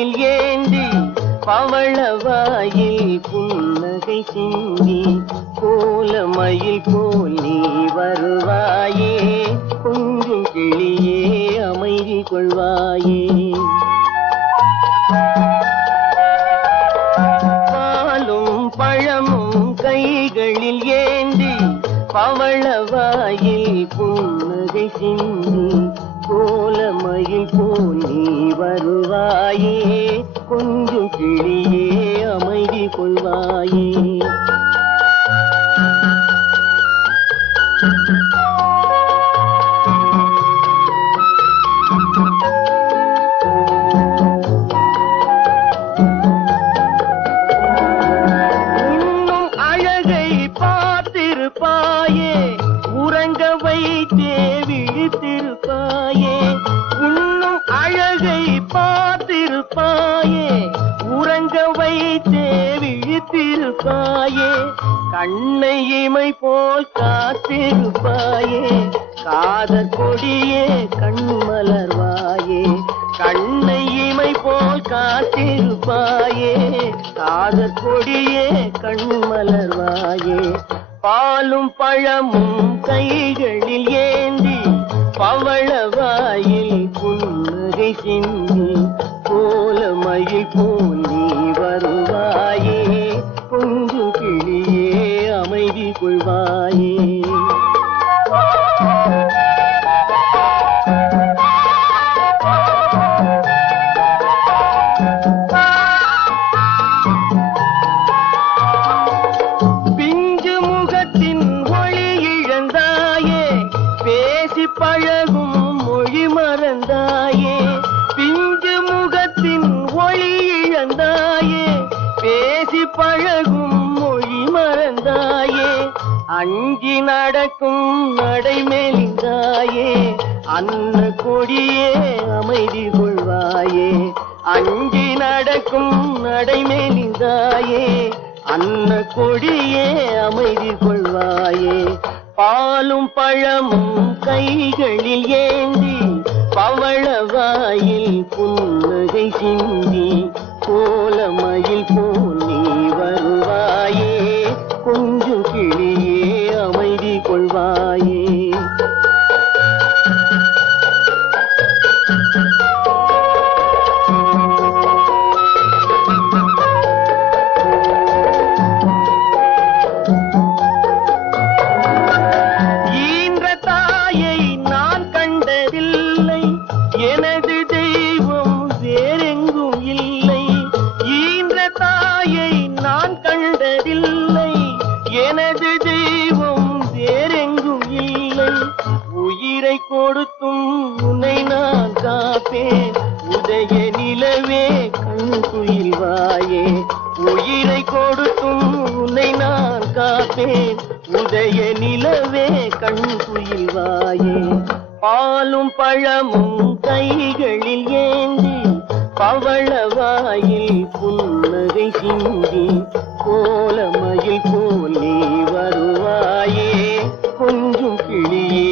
கைகளில் ஏந்தி பவளவாயில் புன்னகை சிந்தி கோலமயில் போல் நீ வருவாயே கொஞ்சம் கிளியே அமைதி கொள்வாயே பாலும் பழமும் கைகளில் ஏந்தி பவளவாயில் புன்னகை சிந்தி கோலமயில் போல் நீ வருவாயே கொஞ்சம் கிளியே அமைதி கொள்வாயே இன்னும் அழகை பார்த்திருப்பாயே உறங்க வைத்தே விழித்திருப்பாயே இன்னும் அழகை பார்த்திருப்பாயே உறங்க வைத்தே விழித்திருப்பாயே கண்ணை இமை போல் காத்திருப்பாயே காதற் கொடியே கண்மலர்வாயே கண்ணை இமை போல் காத்திருப்பாயே காதற் கொடியே கண்மலர்வாயே பாலும் பழமும் கைகளில் ஏந்தி பவளவாயில் புன்னகை சிந்தி கோலமயில் போல் நீ வருவாயே கொஞ்சம் கிளியே அமைதி கொள்வாயே பிஞ்சு முகத்தின் ஒளி இழந்தாயே பேசி பழகும் மொழி மறந்தாயே பிஞ்சு முகத்தின் ஒளி இழந்தாயே பேசி பழகும் மொழி மறந்தாயே அஞ்சி நடக்கும் நடை மெலிந்தாயே அன்ன கொடியே அமைதி கொள்வாயே அஞ்சி நடக்கும் நடை மெலிந்தாயே அன்ன கொடியே அமைதி கொள்வாயே பாலும் பழமும் கைகளில் ஏந்தி பவளவாயில் புன்னகை சிந்தி கோலமயில் போல் நீ வருவாயே கொஞ்சம் கிளியே அமைதி கொள்வாயே ஈன்ற தாயை நான் கண்டதில்லை எனது தெய்வம் வேறெங்கும் இல்லை ஈன்ற தாயை நான் கண்டதில்லை எனது தெய்வம் வேறெங்கும் இல்லை உயிரை கொடுத்தும் உன்னை நான் காப்பேன் உதய நிலவே கண் குயில்வாயே உயிரை கொடுத்தும் உன்னை நான் காப்பேன் உதய நிலவே கண் குயில்வாயே பாலும் பழமும் கைகளில் ஏந்தி பவளவாயில் புன்னகை சிந்தி கோலமயில் போல் நீ வருவாயே கொஞ்சம் கிளியே